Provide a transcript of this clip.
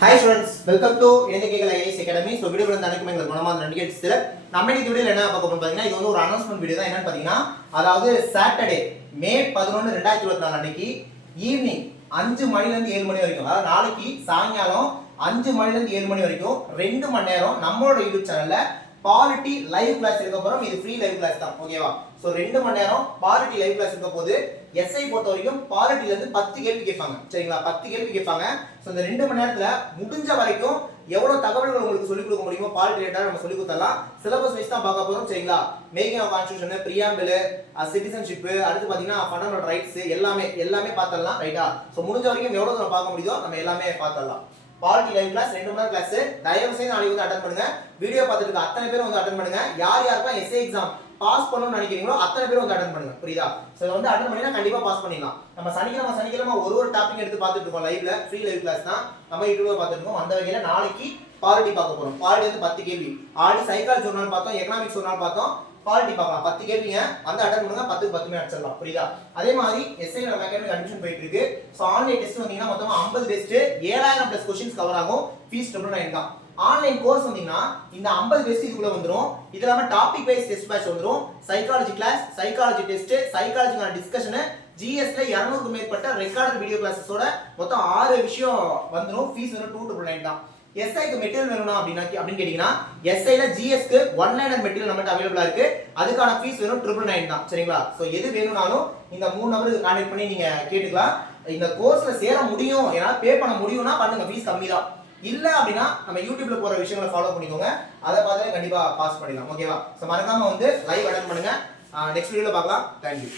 Hi students, welcome to NKKL IAS Academy. So video வந்து அனைக்கும் எங்களுக்கு மனமார்ந்த நன்றிகள் சிலர். நம்ம இன்னைக்கு வீடியோல என்ன பார்க்க போறோம் பாத்தீங்கன்னா, இது வந்து ஒரு அனௌன்ஸ்மென்ட் வீடியோ தான். என்னன்னு பாத்தீங்கன்னா, அதாவது சாட்டர்டே மே 11 2024 அன்னைக்கு ஈவினிங் 5 மணில இருந்து 7 மணி வரைக்கும், அதாவது நாளைக்கு சாயங்காலம் 5 மணில இருந்து 7 மணி வரைக்கும் 2 மணி நேரம் நம்மளோட யூடியூப் சேனல்ல பாலிட்டி லைவ் கிளாஸ் இருக்க போறோம். இது ஃப்ரீ லைவ் கிளாஸ் தான், ஓகேவா? சோ 2 மணி நேரம் பாலிட்டி லைவ் கிளாஸ் இருக்க போது எஸ்ஐ பொறுத்த வரைக்கும் பாலிட்டில இருந்து 10 கேள்வி கேட்பாங்க, சரிங்களா? 10 கேள்வி கேட்பாங்க. சோ இந்த 2 மணி நேரத்துல முடிஞ்ச வரைக்கும் எவ்வளவு தகவல்கள் உங்களுக்கு சொல்லிக் கொடுக்க முடியுமோ பாலிட்டி ரிலேட்டடா நம்ம சொல்லிக் கொடுத்தலாம். சிலபஸ் வைஸ் தான் பார்க்க போறோம், சரிங்களா? Making of constitution, preamble, citizenship, அடுத்து பாத்தீங்கன்னா ஃபண்டமெண்டல் ரைட்ஸ் எல்லாமே பார்த்தறலாம், ரைட்டா? சோ முடிஞ்ச வரைக்கும் எவ்வளவு நம்ம பார்க்க முடியுதோ நம்ம எல்லாமே பார்த்தறலாம். பாலிட்டி லைவ் கிளாஸ் 2 மணி நேரம் கிளாஸ். தயவு செய்து நாளைக்கு வந்து அட்டெண்ட் பண்ணுங்க. வீடியோ பார்த்துட்டு இருக்க அத்தனை பேரும் வந்து அட்டெண்ட் பண்ணுங்க. யாருக்கெல்லாம் எஸ்ஏ எக்ஸாம் பாஸ் பண்ணணும்னு நினைக்கிறீங்களோ அத்தனை பேரும் வந்து அட்டெண்ட் பண்ணுங்க, புரியுதா? சோ வந்து அட்டெண்ட் பண்ணினா கண்டிப்பா பாஸ் பண்ணிடலாம். நம்ம சனிக்கிழமை ஒரு டாபிக் எடுத்து பார்த்துட்டு இருக்கோம் லைவ்ல, ஃப்ரீ லைவ் கிளாஸ் தான் நம்ம யூடியூப்ல பார்த்துட்டு இருக்கோம். அந்த வகையில நாளைக்கு பாலிட்டி பார்க்க போறோம். பாலிட்டி வந்து 10 கேள்வி. ஆல்ரெடி சைக்காலஜி ஒரு நாள் பார்த்தோம், எகனாமிக்ஸ் ஒரு நாள் பார்த்தோம், பாலிட்டி பார்க்கலாம். 10 கேள்விங்க வந்து அட்டெண்ட் பண்ணுங்க. 10க்கு 10மே அடிச்சிடலாம், புரியுதா? அதே மாதிரி எஸ்ஐ நம்ம அகாடமிக் அட்மிஷன் போயிட்டு இருக்கு. சோ ஆன்லைன் டெஸ்ட் வந்தீங்கன்னா மொத்தமா 50 டெஸ்ட் 7000 பிளஸ் क्वेश्चंस கவர் ஆகும். ஃபீஸ் 999 தான். ஆன்லைன் கோர்ஸ் வந்தீங்கன்னா இந்த 50 டெஸ்ட் இதுக்குள்ள வந்துரும். இது இல்லாம டாபிக் வைஸ் டெஸ்ட் பேட்ச் வந்துரும். சைக்காலஜி கிளாஸ், சைக்காலஜி டெஸ்ட், சைக்காலஜிக்கான டிஸ்கஷன், ஜிஎஸ்ல 200க்கு மேற்பட்ட ரெக்கார்டட் வீடியோ கிளாஸஸோட மொத்தம் 6 விஷயம் வந்துரும். ஃபீஸ் வந்து 2999 தான். எஸ்ஐக்கு மெட்டீரியல் வேணும்னா அப்படின்னு கேட்டீங்கன்னா, எஸ்ஐல ஜிஎஸ்க்கு 1 லைனர் மெட்டீரியல் நம்மகிட்ட அவைலபிளா இருக்கு. அதுக்கான ஃபீஸ் வெறும் 999 தான், சரிங்களா? சோ எது வேணும்னாலும் இந்த 3 நம்பருக்கு கான்டாக்ட் பண்ணி நீங்க கேட்டுக்கலாம். இந்த கோர்ஸ்ல சேர முடியும், ஏன்னா பே பண்ண முடியும்னா பண்ணுங்க, ஃபீஸ் கம்மி தான். இல்ல அப்படின்னா நம்ம யூடியூப்ல போற விஷயங்களை ஃபாலோ பண்ணிக்கோங்க. அதை பார்த்து கண்டிப்பா பாஸ் பண்ணிடலாம், ஓகேவா? சோ மறக்காம வந்து லைவ் அட்டெண்ட் பண்ணுங்க. நெக்ஸ்ட் வீடியோல பார்க்கலாம். தேங்க்யூ.